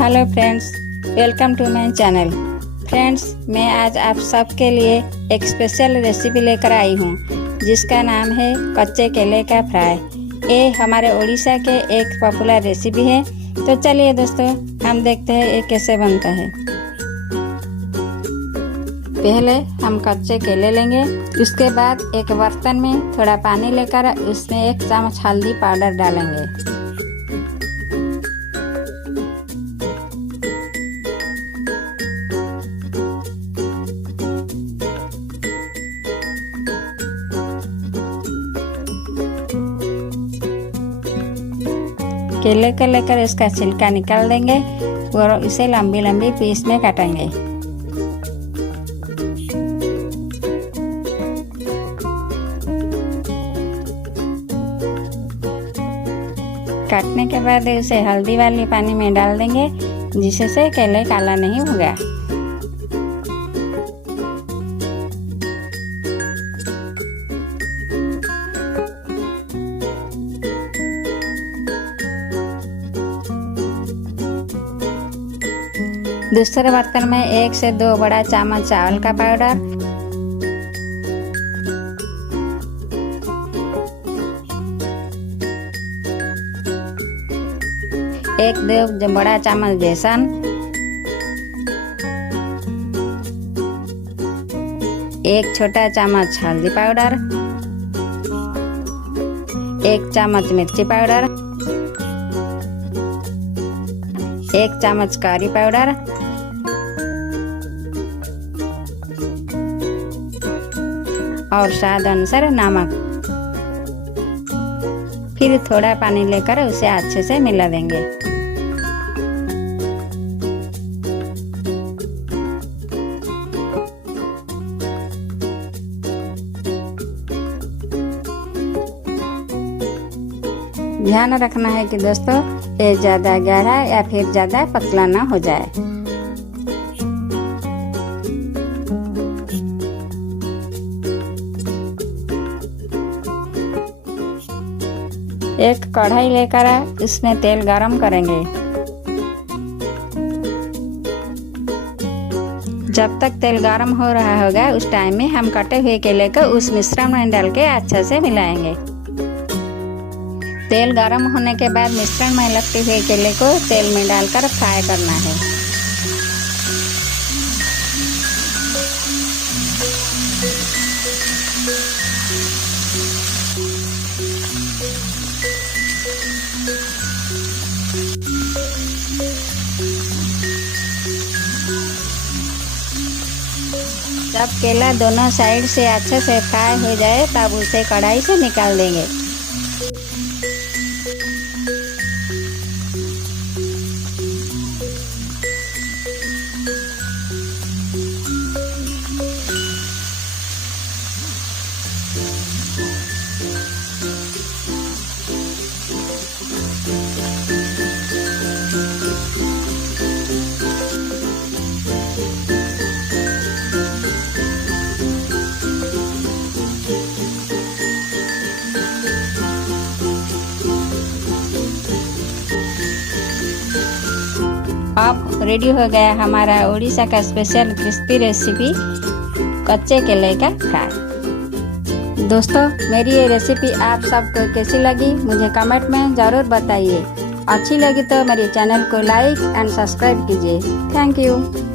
Hello friends, welcome to my channel. Friends, मैं आज आप सबके लिए एक स्पेशल रेसिपी लेकर आई हूँ जिसका नाम है कच्चे केले का फ्राई। ये हमारे उड़ीसा के एक पॉपुलर रेसिपी है। तो चलिए दोस्तों, हम देखते हैं ये कैसे बनता है। पहले हम कच्चे केले लेंगे। उसके बाद एक बर्तन में थोड़ा पानी लेकर उसमें 1 चम्मच हल्दी पाउडर डालेंगे। केले को लेकर इसका छिलका निकाल देंगे और इसे लंबी लंबी पीस में काटेंगे। काटने के बाद इसे हल्दी वाली पानी में डाल देंगे जिससे केले काला नहीं होगा। दूसरे बर्तन में 1 से 2 बड़ा चम्मच चावल का पाउडर, 1-2 बड़ा चम्मच बेसन, 1 छोटा चम्मच हल्दी पाउडर, 1 चम्मच मिर्ची पाउडर, 1 चम्मच करी पाउडर और स्वाद अनुसार नमक। फिर थोड़ा पानी लेकर उसे अच्छे से मिला देंगे। ध्यान रखना है कि दोस्तों ये ज़्यादा गहरा या फिर ज़्यादा पतला ना हो जाए। एक कढ़ाई लेकर इसमें तेल गरम करेंगे। जब तक तेल गरम हो रहा होगा उस टाइम में हम कटे हुए केले को उस मिश्रण में डाल के अच्छे से मिलाएंगे। तेल गरम होने के बाद मिश्रण में लगते हुए केले को तेल में डालकर फ्राई करना है। जब केला दोनों साइड से अच्छे से फ्राई हो जाए तब उसे कढ़ाई से निकाल देंगे। अब रेडी हो गया हमारा उड़ीसा का स्पेशल क्रिस्पी रेसिपी कच्चे केले का फ्राई। दोस्तों, मेरी ये रेसिपी आप सबको कैसी लगी मुझे कमेंट में ज़रूर बताइए। अच्छी लगी तो मेरे चैनल को लाइक एंड सब्सक्राइब कीजिए। Thank you.